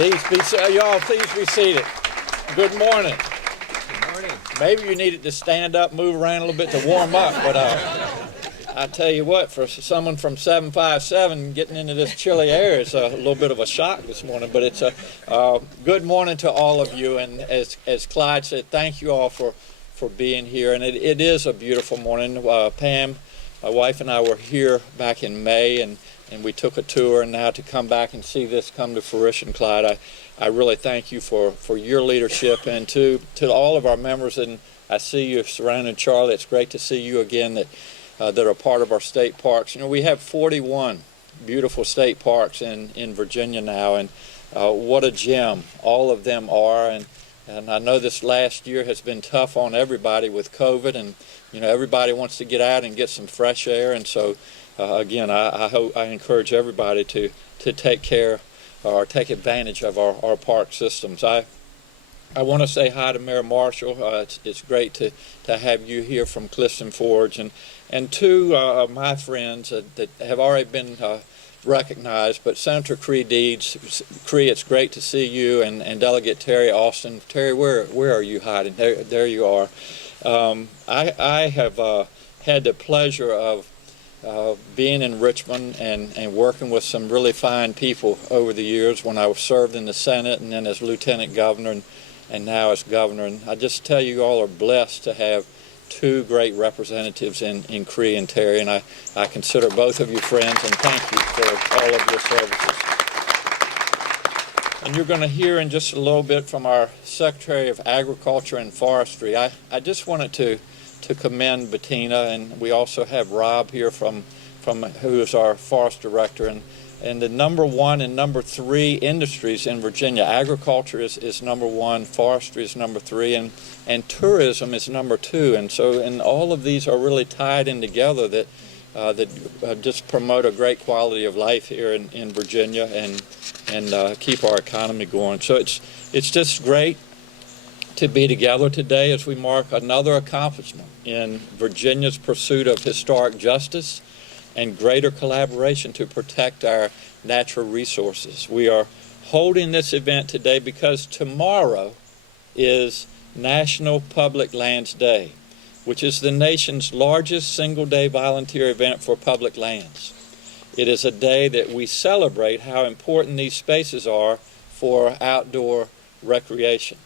Y'all, please be seated. Good morning. Good morning. Maybe you needed to stand up, move around a little bit to warm up, but I tell you what, for someone from 757 getting into this chilly air, it's a little bit of a shock this morning. But it's a good morning to all of you, and as Clyde said, thank you all for being here. And it is a beautiful morning. Pam, my wife, and I were here back in May, and we took a tour, and now to come back and see this come to fruition, Clyde, I really thank you for your leadership, and to all of our members. And I see you surrounding Charlie. It's great to see you again that are part of our state parks. You know, we have 41 beautiful state parks in Virginia now, and what a gem all of them are. And I know this last year has been tough on everybody with COVID, and you know, everybody wants to get out and get some fresh air, and so again, I encourage everybody to take care or take advantage of our park systems. I want to say hi to Mayor Marshall. It's great to have you here from Clifton Forge, and two of my friends that have already been recognized, but Senator Cree Deeds. Cree, it's great to see you, and Delegate Terry Austin. Terry, where are you hiding? There you are. I have had the pleasure of being in Richmond and working with some really fine people over the years when I served in the Senate and then as Lieutenant Governor and now as Governor. And I just tell you, all are blessed to have two great representatives in Cree and Terry, and I consider both of you friends, and thank you for all of your services. And you're going to hear in just a little bit from our Secretary of Agriculture and Forestry. I just wanted to commend Bettina, and we also have Rob here from who is our Forest Director, and the number one and number three industries in Virginia. Agriculture is number one, forestry is number three, and tourism is number two. And so, and all of these are really tied in together that just promote a great quality of life here in Virginia and keep our economy going. So it's just great to be together today as we mark another accomplishment in Virginia's pursuit of historic justice and greater collaboration to protect our natural resources. We are holding this event today because tomorrow is National Public Lands Day, which is the nation's largest single-day volunteer event for public lands. It is a day that we celebrate how important these spaces are for outdoor recreation.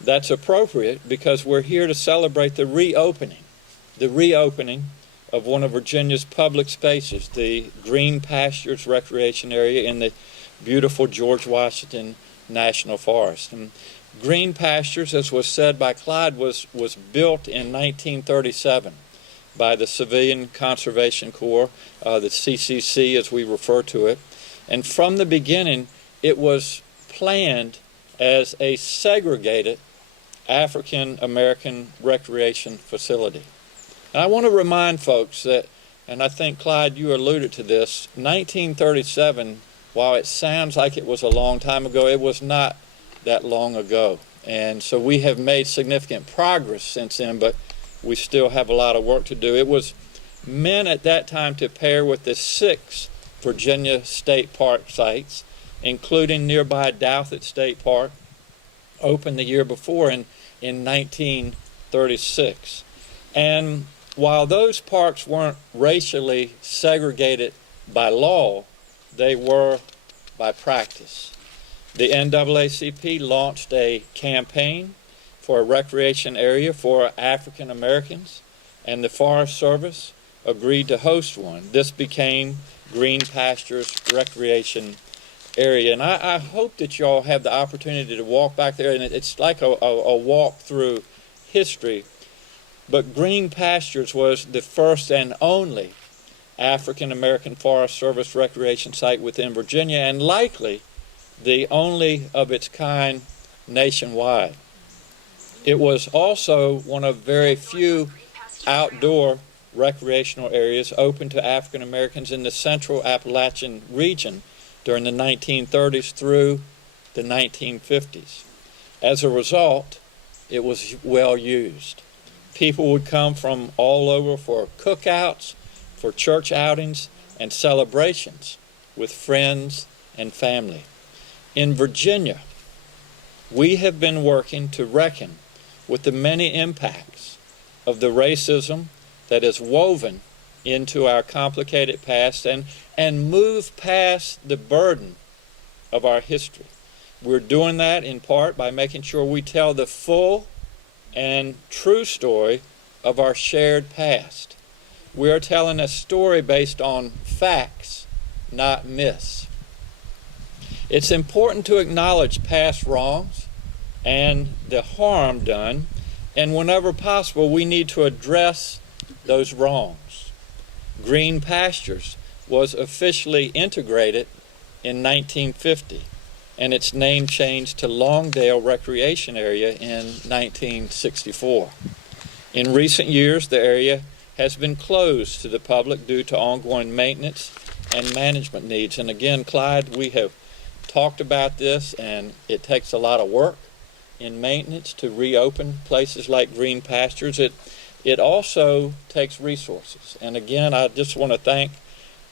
That's appropriate because we're here to celebrate the reopening of one of Virginia's public spaces, the Green Pastures Recreation Area in the beautiful George Washington National Forest. And Green Pastures, as was said by Clyde, was built in 1937 by the Civilian Conservation Corps, the CCC as we refer to it. And from the beginning, it was planned as a segregated African American recreation facility. And I want to remind folks that, and I think Clyde, you alluded to this, 1937, while it sounds like it was a long time ago, it was not that long ago. And so we have made significant progress since then, but we still have a lot of work to do. It was meant at that time to pair with the 6 Virginia state park sites, including nearby Douthat State Park, opened the year before in 1936. And while those parks weren't racially segregated by law, they were by practice. The NAACP launched a campaign for a recreation area for African Americans, and the Forest Service agreed to host one. This became Green Pastures Recreation Area, and I hope that y'all have the opportunity to walk back there, and it's like a walk through history. But Green Pastures was the first and only African American Forest Service recreation site within Virginia, and likely the only of its kind nationwide. It was also one of very few outdoor recreational areas open to African Americans in the central Appalachian region during the 1930s through the 1950s. As a result, it was well used. People would come from all over for cookouts, for church outings, and celebrations with friends and family. In Virginia, we have been working to reckon with the many impacts of the racism that is woven into our complicated past and move past the burden of our history. We're doing that in part by making sure we tell the full and true story of our shared past. We are telling a story based on facts, not myths. It's important to acknowledge past wrongs and the harm done, and whenever possible, we need to address those wrongs. Green Pastures was officially integrated in 1950, and its name changed to Longdale Recreation Area in 1964. In recent years, the area has been closed to the public due to ongoing maintenance and management needs. And again, Clyde, we have talked about this, and it takes a lot of work in maintenance to reopen places like Green Pastures. It also takes resources. And again, I just want to thank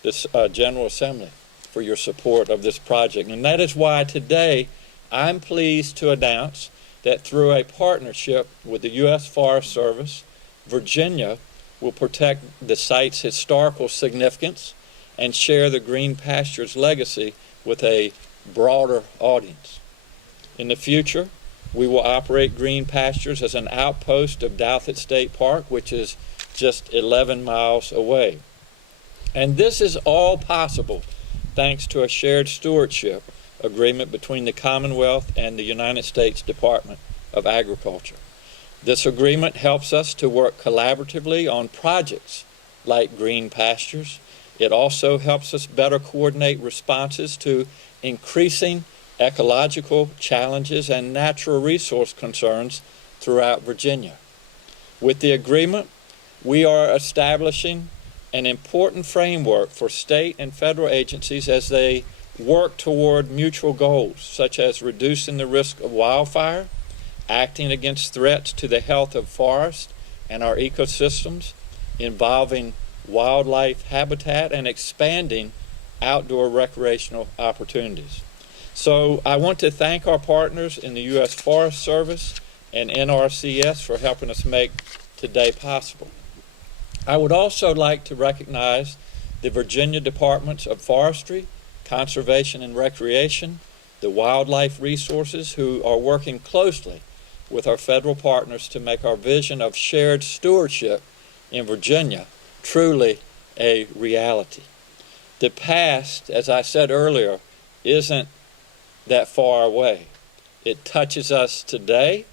this General Assembly for your support of this project. And that is why today I'm pleased to announce that through a partnership with the U.S. Forest Service, Virginia will protect the site's historical significance and share the Green Pastures legacy with a broader audience. In the future, we will operate Green Pastures as an outpost of Douthat State Park, which is just 11 miles away. And this is all possible thanks to a shared stewardship agreement between the Commonwealth and the United States Department of Agriculture. This agreement helps us to work collaboratively on projects like Green Pastures. It also helps us better coordinate responses to increasing ecological challenges and natural resource concerns throughout Virginia. With the agreement, we are establishing an important framework for state and federal agencies as they work toward mutual goals, such as reducing the risk of wildfire, acting against threats to the health of forests and our ecosystems, involving wildlife habitat, and expanding outdoor recreational opportunities. So I want to thank our partners in the U.S. Forest Service and NRCS for helping us make today possible. I would also like to recognize the Virginia Departments of Forestry, Conservation and Recreation, the Wildlife Resources, who are working closely with our federal partners to make our vision of shared stewardship in Virginia truly a reality. The past, as I said earlier, isn't that far away. It touches us today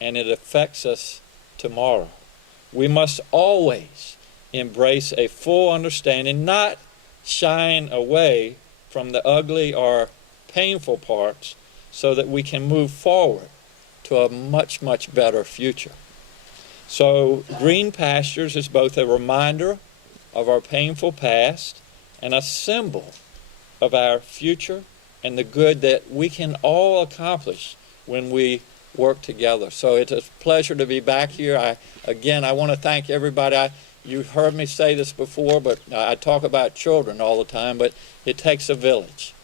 and it affects us tomorrow. We must always embrace a full understanding, not shying away from the ugly or painful parts, so that we can move forward to a much, much better future. So Green Pastures is both a reminder of our painful past and a symbol of our future and the good that we can all accomplish when we work together. So it's a pleasure to be back here. I want to thank everybody. You've heard me say this before, but I talk about children all the time, but it takes a village.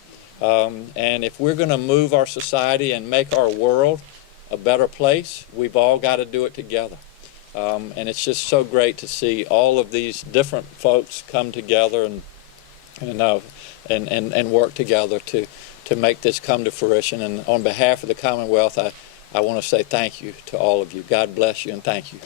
And if we're going to move our society and make our world a better place, we've all got to do it together. And it's just so great to see all of these different folks come together and work together to make this come to fruition. And on behalf of the Commonwealth, I want to say thank you to all of you. God bless you and thank you.